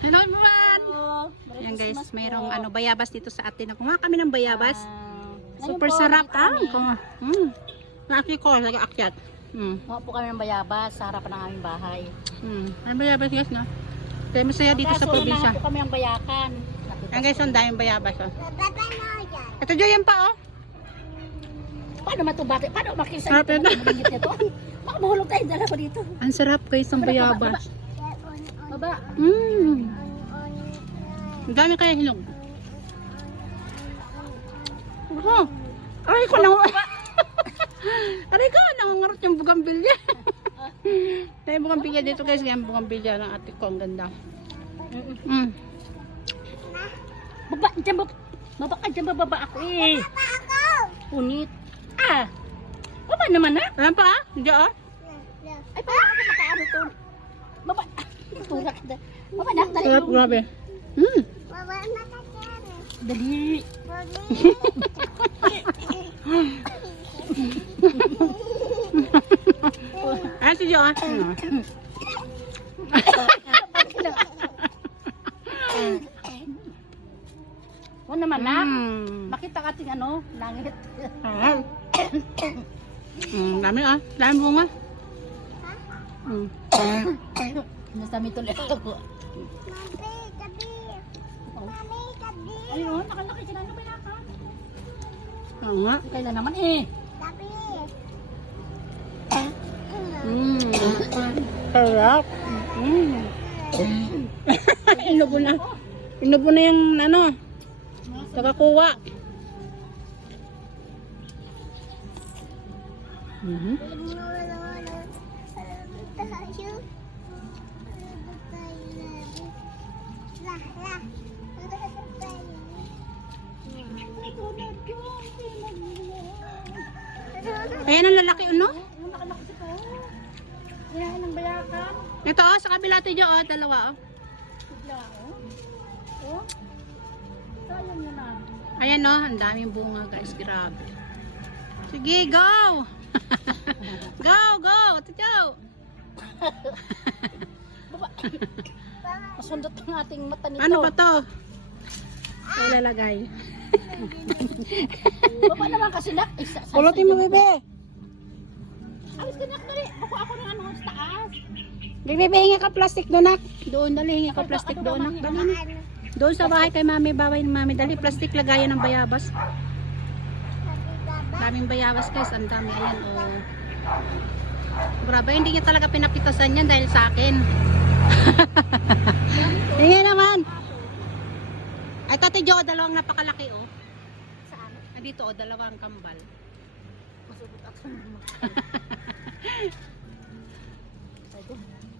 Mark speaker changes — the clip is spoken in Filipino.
Speaker 1: Hello everyone!
Speaker 2: Hello. Merry
Speaker 1: Yan guys, mayroong ano, bayabas dito sa atin. Kumuha kami ng bayabas.
Speaker 2: Ah,
Speaker 1: Super sarap ah. Kumuha. Mm. Laki ko, lagi akyat. Mm.
Speaker 2: Kumuha po kami ng bayabas sa harapan ng aming bahay.
Speaker 1: Mm. Ang bayabas guys, no? Kaya masaya dito sa probinsya.
Speaker 2: unahan po kami ang bayakan. Nakita
Speaker 1: Yan guys, ang daming bayabas. Oh. Ito dyan yan pa, oh.
Speaker 2: Paano matubati? Paano makisa
Speaker 1: Sarap
Speaker 2: nito. Baka mahulog tayo dala ko dito.
Speaker 1: Ang sarap guys ng bayabas.
Speaker 2: Baba.
Speaker 1: Mm. Ang dami kaya hinog. Oh. Aray ko nang... Aray ko, nangungarot yung bugambilya. Ay, bugambilya dito guys. Yan bugambilya ng ate ko. Ang ganda. Mm.
Speaker 2: Baba, dyan baba. Baba ka, dyan bababa ako eh. Punit. Ah. Baba naman na.
Speaker 1: Alam pa ah? Diyan ah?
Speaker 2: Ay, paano ako makaano to? Baba. Tulak na. Baba na, dali.
Speaker 1: Sarap, grabe. Mm.
Speaker 2: Dali.
Speaker 1: Ah, si Diyan ah.
Speaker 2: O naman na.
Speaker 1: Mm.
Speaker 2: Makita ka ating ano, langit.
Speaker 1: Sarap. Mm, dami ah. Dami bunga. Mm.
Speaker 2: Nasa may tuloy ako. Ayun, nakalaki sila ng bayakan.
Speaker 1: Oo nga.
Speaker 2: Kailan naman eh.
Speaker 1: Mm. Sarap. Mm. Inubo na. Inubo na yung ano. Nakakuha. Mhm. Ayan ang lalaki ano?
Speaker 2: Yung nakalaki ito. Yan ang bayakan.
Speaker 1: Ito oh, sa kabila to oh, dalawa oh.
Speaker 2: Bigla oh. Oh. Sayang yun ah.
Speaker 1: Ayan oh, ang daming bunga guys, grabe. Sige, go! go, go! Ito
Speaker 2: Baba. Masundot ang ating mata nito.
Speaker 1: Ano ba to? Ilalagay.
Speaker 2: Baba naman kasi nak.
Speaker 1: Pulutin mo, bebe.
Speaker 2: Alis ka nak dali. Ako ako ng ano sa taas.
Speaker 1: Bebe, hingi ka plastic doon, nak. Doon, dali, hingi ka plastic doon, nak. Dali. Doon sa bahay kay mami, bahay ni mami. Dali, plastic lagayan ng bayabas. Daming bayabas guys, ang dami. Ayan, oh. Grabe, hindi niya talaga pinapitasan yan dahil sa akin. Hingi naman. Ay, Tati Jo, dalawang napakalaki, oh.
Speaker 2: Saan?
Speaker 1: Nandito, oh, dalawang kambal.
Speaker 2: Masubot ako naman.